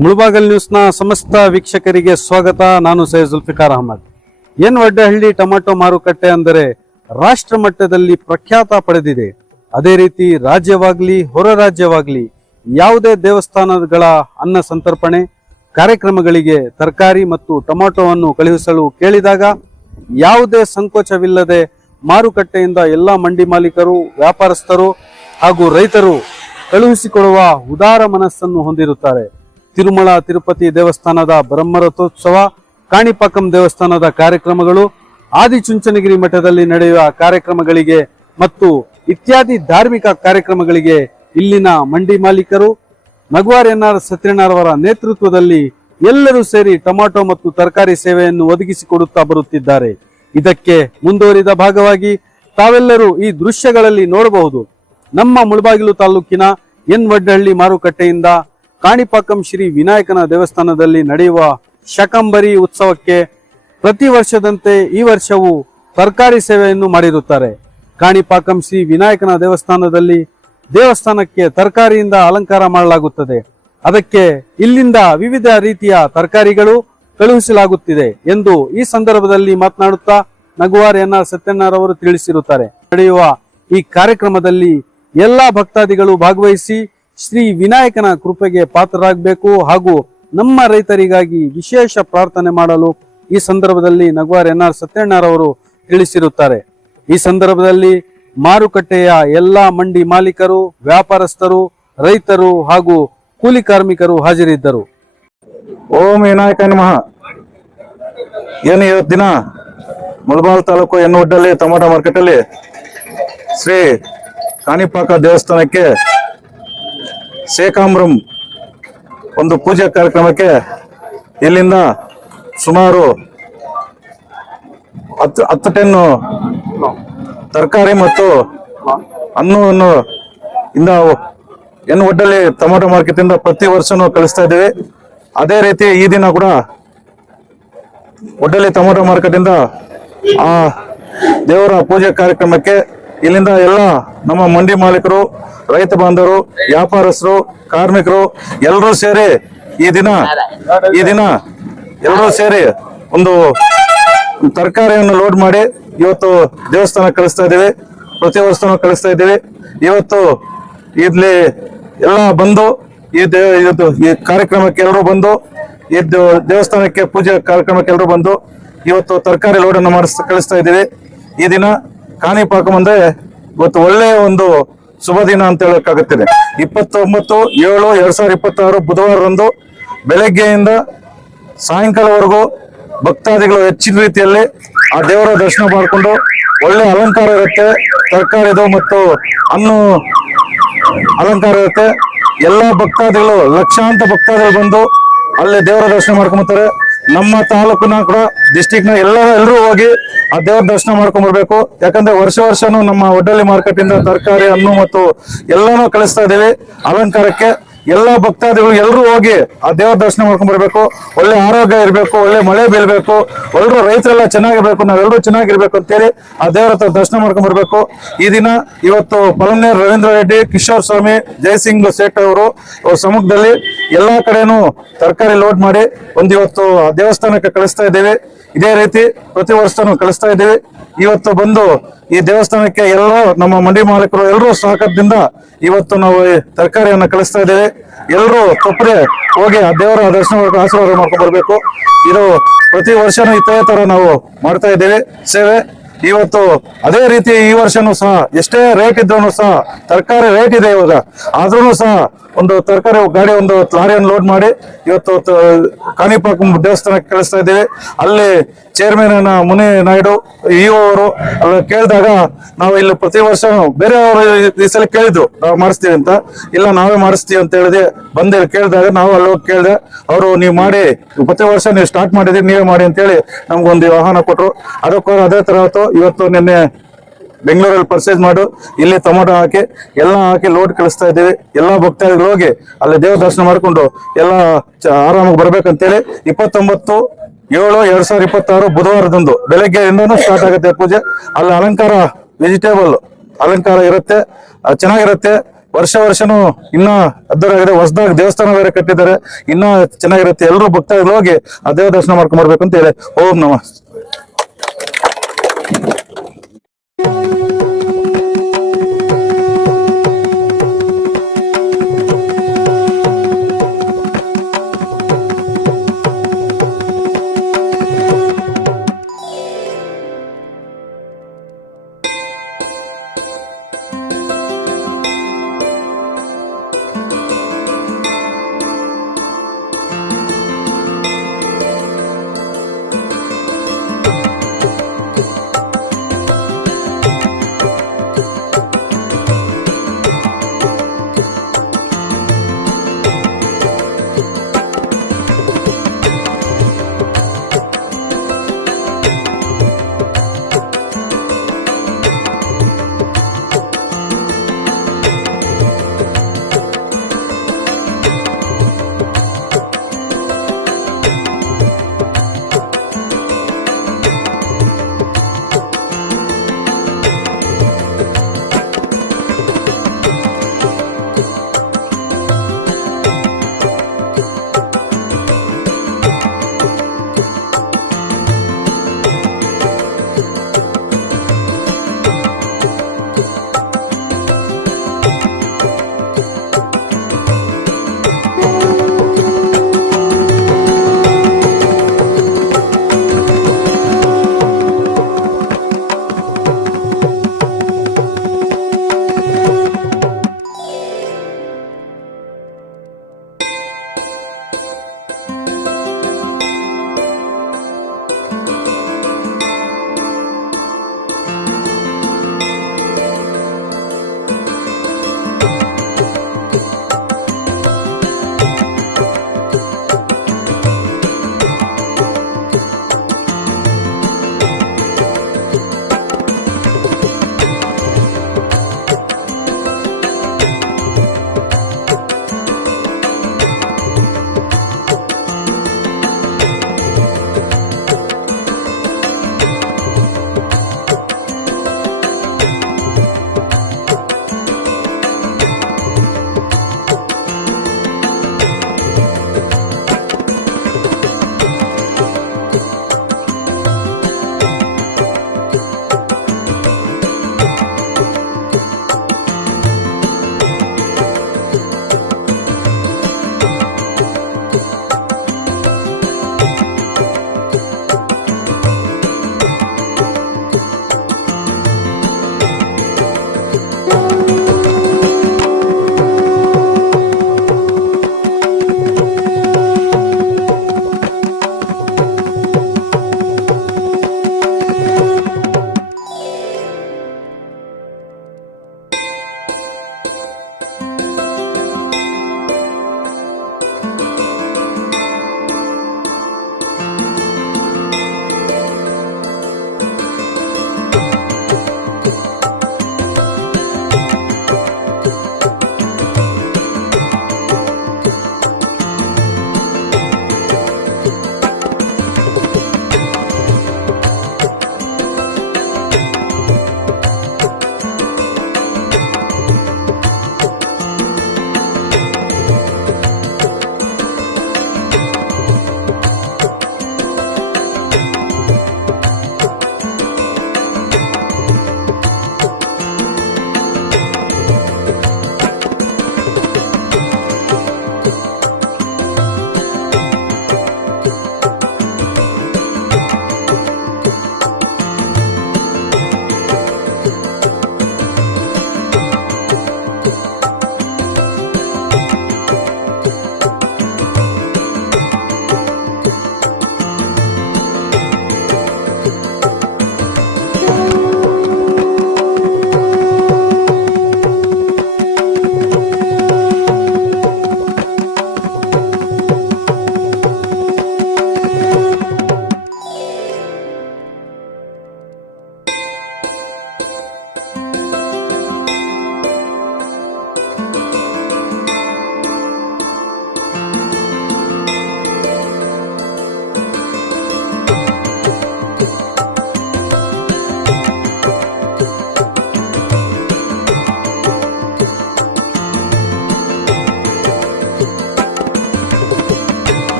ಮುಳಬಾಗಲ್ ನ್ಯೂಸ್ನ ಸಮಸ್ತ ವೀಕ್ಷಕರಿಗೆ ಸ್ವಾಗತ. ನಾನು ಸೈಯದ್ ಜುಲ್ಫಿಕಾರ್ ಅಹಮದ್. ಎನ್ ವಡ್ಡಹಳ್ಳಿ ಟೊಮೆಟೊ ಮಾರುಕಟ್ಟೆ ಅಂದರೆ ರಾಷ್ಟ್ರ ಮಟ್ಟದಲ್ಲಿ ಪ್ರಖ್ಯಾತ ಪಡೆದಿದೆ. ಅದೇ ರೀತಿ ರಾಜ್ಯವಾಗ್ಲಿ ಹೊರ ರಾಜ್ಯವಾಗ್ಲಿ ಯಾವುದೇ ದೇವಸ್ಥಾನಗಳ ಅನ್ನ ಸಂತರ್ಪಣೆ ಕಾರ್ಯಕ್ರಮಗಳಿಗೆ ತರಕಾರಿ ಮತ್ತು ಟೊಮೆಟೊವನ್ನು ಕಳುಹಿಸಲು ಕೇಳಿದಾಗ ಯಾವುದೇ ಸಂಕೋಚವಿಲ್ಲದೆ ಮಾರುಕಟ್ಟೆಯಿಂದ ಎಲ್ಲ ಮಂಡಿ ಮಾಲೀಕರು, ವ್ಯಾಪಾರಸ್ಥರು ಹಾಗೂ ರೈತರು ಕಳುಹಿಸಿಕೊಡುವ ಉದಾರ ಮನಸ್ಸನ್ನು ಹೊಂದಿರುತ್ತಾರೆ. ತಿರುಮಲ ತಿರುಪತಿ ದೇವಸ್ಥಾನದ ಬ್ರಹ್ಮರಥೋತ್ಸವ, ಕಾಣಿಪಾಕಂ ದೇವಸ್ಥಾನದ ಕಾರ್ಯಕ್ರಮಗಳು, ಆದಿಚುಂಚನಗಿರಿ ಮಠದಲ್ಲಿ ನಡೆಯುವ ಕಾರ್ಯಕ್ರಮಗಳಿಗೆ ಮತ್ತು ಇತ್ಯಾದಿ ಧಾರ್ಮಿಕ ಕಾರ್ಯಕ್ರಮಗಳಿಗೆ ಇಲ್ಲಿನ ಮಂಡಿ ಮಾಲೀಕರು ನಗವಾರ್ ಎನ್ಆರ್ ಸತ್ಯನಾರಾಯಣರವರ ನೇತೃತ್ವದಲ್ಲಿ ಎಲ್ಲರೂ ಸೇರಿ ಟೊಮೆಟೊ ಮತ್ತು ತರಕಾರಿ ಸೇವೆಯನ್ನು ಒದಗಿಸಿಕೊಡುತ್ತಾ ಬರುತ್ತಿದ್ದಾರೆ. ಇದಕ್ಕೆ ಮುಂದುವರಿದ ಭಾಗವಾಗಿ ತಾವೆಲ್ಲರೂ ಈ ದೃಶ್ಯಗಳಲ್ಲಿ ನೋಡಬಹುದು. ನಮ್ಮ ಮುಳಬಾಗಿಲು ತಾಲೂಕಿನ ಎನ್ ವಡ್ಡಹಳ್ಳಿ ಮಾರುಕಟ್ಟೆಯಿಂದ ಕಾಣಿಪಾಕಂ ಶ್ರೀ ವಿನಾಯಕನ ದೇವಸ್ಥಾನದಲ್ಲಿ ನಡೆಯುವ ಶಕಂಬರಿ ಉತ್ಸವಕ್ಕೆ ಪ್ರತಿ ವರ್ಷದಂತೆ ಈ ವರ್ಷವೂ ತರಕಾರಿ ಸೇವೆಯನ್ನು ಮಾಡಿರುತ್ತಾರೆ. ಕಾಣಿಪಾಕಂ ಶ್ರೀ ವಿನಾಯಕನ ದೇವಸ್ಥಾನಕ್ಕೆ ತರಕಾರಿಯಿಂದ ಅಲಂಕಾರ ಮಾಡಲಾಗುತ್ತದೆ. ಅದಕ್ಕೆ ಇಲ್ಲಿಂದ ವಿವಿಧ ರೀತಿಯ ತರಕಾರಿಗಳು ಕಳುಹಿಸಲಾಗುತ್ತಿದೆ ಎಂದು ಈ ಸಂದರ್ಭದಲ್ಲಿ ಮಾತನಾಡುತ್ತಾ ನಗವಾರ್ ಎನ್ಆರ್ ಸತ್ಯನಾರಾಯಣರವರು ತಿಳಿಸಿರುತ್ತಾರೆ. ನಡೆಯುವ ಈ ಕಾರ್ಯಕ್ರಮದಲ್ಲಿ ಎಲ್ಲಾ ಭಕ್ತಾದಿಗಳು ಭಾಗವಹಿಸಿ ಶ್ರೀ ವಿನಾಯಕನ ಕೃಪೆಗೆ ಪಾತ್ರರಾಗಬೇಕು ಹಾಗೂ ನಮ್ಮ ರೈತರಿಗಾಗಿ ವಿಶೇಷ ಪ್ರಾರ್ಥನೆ ಮಾಡಲು ಈ ಸಂದರ್ಭದಲ್ಲಿ ನಗವಾರ್ ಎನ್ಆರ್ ಸತ್ಯನಾರಾಯಣರವರು ತಿಳಿಸಿರುತ್ತಾರೆ. ಈ ಸಂದರ್ಭದಲ್ಲಿ ಮಾರುಕಟ್ಟೆಯ ಎಲ್ಲಾ ಮಂಡಿ ಮಾಲೀಕರು, ವ್ಯಾಪಾರಸ್ಥರು, ರೈತರು ಹಾಗೂ ಕೂಲಿ ಕಾರ್ಮಿಕರು ಹಾಜರಿದ್ದರು. ಓಂ ವಿನಾಯಕ ನಮಃ. ಏನು ಇವತ್ತು ದಿನ Mulbagal taluk N Vaddahalli tomato market ಅಲ್ಲಿ ಶ್ರೀ ಕಾಣಿಪಾಕ ದೇವಸ್ಥಾನಕ್ಕೆ ಶೇಕಾಂಬರಂ ಒಂದು ಪೂಜಾ ಕಾರ್ಯಕ್ರಮಕ್ಕೆ ಇಲ್ಲಿಂದ ಸುಮಾರು 10 ಟನ್ ತರಕಾರಿ ಮತ್ತು ಹಣ್ಣನ್ನು ಎನ್ ವಡ್ಡಹಳ್ಳಿ ಟೊಮೆಟೊ ಮಾರ್ಕೆಟ್ ಇಂದ ಪ್ರತಿ ವರ್ಷನೂ ಕಳಿಸ್ತಾ ಇದ್ದೀವಿ. ಅದೇ ರೀತಿ ಈ ದಿನ ಕೂಡ ವಡ್ಡಹಳ್ಳಿ ಟೊಮೆಟೊ ಮಾರ್ಕೆಟ್ ಇಂದ ಆ ದೇವರ ಪೂಜೆ ಕಾರ್ಯಕ್ರಮಕ್ಕೆ ಇಲ್ಲಿಂದ ಎಲ್ಲ ನಮ್ಮ ಮಂಡಿ ಮಾಲೀಕರು, ರೈತ ಬಾಂಧವರು, ವ್ಯಾಪಾರಸ್ಥರು, ಕಾರ್ಮಿಕರು ಎಲ್ಲರೂ ಸೇರಿ ಈ ದಿನ ಎಲ್ಲರೂ ಸೇರಿ ಒಂದು ತರಕಾರಿಯನ್ನು ಲೋಡ್ ಮಾಡಿ ಇವತ್ತು ದೇವಸ್ಥಾನಕ್ಕೆ ಕಳಿಸ್ತಾ ಇದ್ದೀವಿ. ಪ್ರತಿ ವರ್ಷನೂ ಕಳಿಸ್ತಾ ಇದ್ದೀವಿ. ಇವತ್ತು ಇಲ್ಲಿ ಎಲ್ಲ ಬಂದು ಈ ಕಾರ್ಯಕ್ರಮಕ್ಕೆ ಎಲ್ಲರೂ ಬಂದು ಈ ದೇವಸ್ಥಾನಕ್ಕೆ ಪೂಜೆ ಕಾರ್ಯಕ್ರಮಕ್ಕೆ ಎಲ್ಲರೂ ಬಂದು ಇವತ್ತು ತರಕಾರಿ ಲೋಡ್ ಅನ್ನು ಕಳಿಸ್ತಾ ಇದ್ದೀವಿ. ಈ ದಿನ ಕಾಣಿಪಾಕಂ ಅಂದ್ರೆ ಇವತ್ತು ಒಳ್ಳೆಯ ಒಂದು ಶುಭ ದಿನ ಅಂತ ಹೇಳಕ್ಕಾಗುತ್ತದೆ. 29/7/2026 ಬುಧವಾರದಂದು ಬೆಳಗ್ಗೆಯಿಂದ ಸಾಯಂಕಾಲವರೆಗೂ ಭಕ್ತಾದಿಗಳು ಹೆಚ್ಚಿನ ರೀತಿಯಲ್ಲಿ ಆ ದೇವರ ದರ್ಶನ ಮಾಡಿಕೊಂಡು ಒಳ್ಳೆ ಅಲಂಕಾರ ಇರುತ್ತೆ. ತರಕಾರಿದು ಮತ್ತು ಹಣ್ಣು ಅಲಂಕಾರ ಇರುತ್ತೆ. ಎಲ್ಲಾ ಭಕ್ತಾದಿಗಳು, ಲಕ್ಷಾಂತರ ಭಕ್ತಾದಿಗಳು ಬಂದು ಅಲ್ಲಿ ದೇವರ ದರ್ಶನ ಮಾಡ್ಕೊಂಡ್ಬರ್ತಾರೆ. ನಮ್ಮ ತಾಲೂಕಿನ ಕೂಡ ಡಿಸ್ಟಿಕ್ ನ ಎಲ್ಲರೂ ಹೋಗಿ ಆ ದೇವರ ದರ್ಶನ ಮಾಡ್ಕೊಂಡ್ ಬರ್ಬೇಕು. ಯಾಕಂದ್ರೆ ವರ್ಷನೂ ನಮ್ಮ ವಡ್ಡಹಳ್ಳಿ ಮಾರ್ಕೆಟ್ ಇಂದ ತರಕಾರಿ, ಹಣ್ಣು ಮತ್ತು ಎಲ್ಲಾನು ಕಳಿಸ್ತಾ ಇದ್ದೀವಿ ಅಲಂಕಾರಕ್ಕೆ. ಎಲ್ಲಾ ಭಕ್ತಾದಿಗಳು ಎಲ್ಲರೂ ಹೋಗಿ ಆ ದೇವರ ದರ್ಶನ ಮಾಡ್ಕೊಂಡ್ ಬರ್ಬೇಕು. ಒಳ್ಳೆ ಆರೋಗ್ಯ ಇರಬೇಕು, ಒಳ್ಳೆ ಮಳೆ ಬೀಳ್ಬೇಕು, ಎಲ್ಲರೂ ರೈತರೆಲ್ಲ ಚೆನ್ನಾಗಿರ್ಬೇಕು, ನಾವೆಲ್ಲರೂ ಚೆನ್ನಾಗಿರ್ಬೇಕು ಅಂತೇಳಿ ಆ ದೇವರ ಹತ್ರ ದರ್ಶನ ಮಾಡ್ಕೊಂಡ್ ಬರ್ಬೇಕು. ಈ ದಿನ ಇವತ್ತು ಪಲನೇರ್ ರವೀಂದ್ರ ರೆಡ್ಡಿ, ಕಿಶೋರ್ ಸ್ವಾಮಿ, ಜಯಸಿಂಗ್ ಸೇಠ್ ಅವರು ಸಮ್ಮುಖದಲ್ಲಿ ಎಲ್ಲಾ ಕಡೆನೂ ತರಕಾರಿ ಲೋಡ್ ಮಾಡಿ ಇವತ್ತು ಆ ದೇವಸ್ಥಾನಕ್ಕೆ ಕಳಿಸ್ತಾ ಇದ್ದೇವೆ. ಇದೇ ರೀತಿ ಪ್ರತಿ ವರ್ಷನೂ ಕಳಿಸ್ತಾ ಇದ್ದೇವೆ. ಇವತ್ತು ಬಂದು ಈ ದೇವಸ್ಥಾನಕ್ಕೆ ಎಲ್ಲರೂ ನಮ್ಮ ಮಂಡಿ ಮಾಲೀಕರು ಎಲ್ಲರೂ ಸಹಕಾರದಿಂದ ಇವತ್ತು ನಾವು ತರಕಾರಿಯನ್ನು ಕಳಿಸ್ತಾ ಇದ್ದೇವೆ. ಎಲ್ಲರೂ ತಪ್ಪದೆ ಹೋಗಿ ಆ ದೇವರ ದರ್ಶನ ಆಶೀರ್ವಾದ ಮಾಡ್ಕೊಂಡು ಬರ್ಬೇಕು. ಇದು ಪ್ರತಿ ವರ್ಷನೂ ಇದೇ ತರ ನಾವು ಮಾಡ್ತಾ ಇದ್ದೇವೆ ಸೇವೆ. ಇವತ್ತು ಅದೇ ರೀತಿ ಈ ವರ್ಷನೂ ಸಹ ಎಷ್ಟೇ ರೇಟ್ ಇದ್ರೂ ಸಹ ತರಕಾರಿ ರೇಟ್ ಇದೆ ಇವಾಗ, ಆದ್ರೂ ಸಹ ಒಂದು ತರಕಾರಿ ಗಾಡಿ ಒಂದು ಲಾರಿಯನ್ನು ಲೋಡ್ ಮಾಡಿ ಇವತ್ತು ಕಾಣಿಪಾಕಂ ದೇವಸ್ಥಾನಕ್ಕೆ ಕಳಿಸ್ತಾ ಇದ್ದೇವೆ. ಅಲ್ಲಿ ಚೇರ್ಮನ್ ಮುನಿ ನಾಯ್ಡು ಇಒ ಅವರು ಅಲ್ಲಿ ಕೇಳಿದಾಗ ನಾವು ಇಲ್ಲಿ ಪ್ರತಿ ವರ್ಷ ಬೇರೆಯವರು ಈ ಸಲ ಕೇಳಿದ್ರು ನಾವು ಮಾಡಿಸ್ತೀವಿ ಅಂತ. ಇಲ್ಲ, ನಾವೇ ಮಾಡಿಸ್ತೀವಿ ಅಂತ ಹೇಳಿದೆ. ಬಂದು ಕೇಳಿದಾಗ ನಾವು ಅಲ್ಲಿ ಹೋಗಿ ಕೇಳಿದೆ. ಅವರು ನೀವು ಮಾಡಿ ಪ್ರತಿ ವರ್ಷ ನೀವು ಸ್ಟಾರ್ಟ್ ಮಾಡಿದ್ರಿ, ನೀವೇ ಮಾಡಿ ಅಂತೇಳಿ ನಮ್ಗೊಂದು ಆಹ್ವಾನ ಕೊಟ್ಟರು. ಅದಕ್ಕೋಸ್ಕರ ಅದೇ ತರ ಇವತ್ತು ನಿನ್ನೆ ಬೆಂಗಳೂರಲ್ಲಿ ಪರ್ಚೇಸ್ ಮಾಡು ಇಲ್ಲಿ ಟೊಮೆಟೊ ಹಾಕಿ ಲೋಡ್ ಕಳಿಸ್ತಾ ಇದ್ದೀವಿ. ಎಲ್ಲಾ ಭಕ್ತಾದಿಗಳು ಹೋಗಿ ಅಲ್ಲಿ ದೇವ ದರ್ಶನ ಮಾಡ್ಕೊಂಡು ಎಲ್ಲ ಆರಾಮಾಗಿ ಬರ್ಬೇಕಂತೇಳಿ 29/7/2026 ಬುಧವಾರದಂದು ಬೆಳಗ್ಗೆಯಿಂದನೂ ಸ್ಟಾರ್ಟ್ ಆಗುತ್ತೆ ಪೂಜೆ. ಅಲ್ಲಿ ಅಲಂಕಾರ, ವೆಜಿಟೇಬಲ್ ಅಲಂಕಾರ ಇರುತ್ತೆ, ಚೆನ್ನಾಗಿರುತ್ತೆ. ವರ್ಷನೂ ಇನ್ನ ಅದ್ದೂರಿಯಾಗಿದೆ. ಹೊಸದಾಗಿ ದೇವಸ್ಥಾನ ಬೇರೆ ಕಟ್ಟಿದ್ದಾರೆ, ಇನ್ನ ಚೆನ್ನಾಗಿರುತ್ತೆ. ಎಲ್ಲರೂ ಭಕ್ತಾದಿಗಳು ಹೋಗಿ ಆ ದೇವ ದರ್ಶನ ಮಾಡ್ಕೊಂಡ್ ಬರ್ಬೇಕು ಅಂತ ಹೇಳಿ. ಓಂ ನಮಃ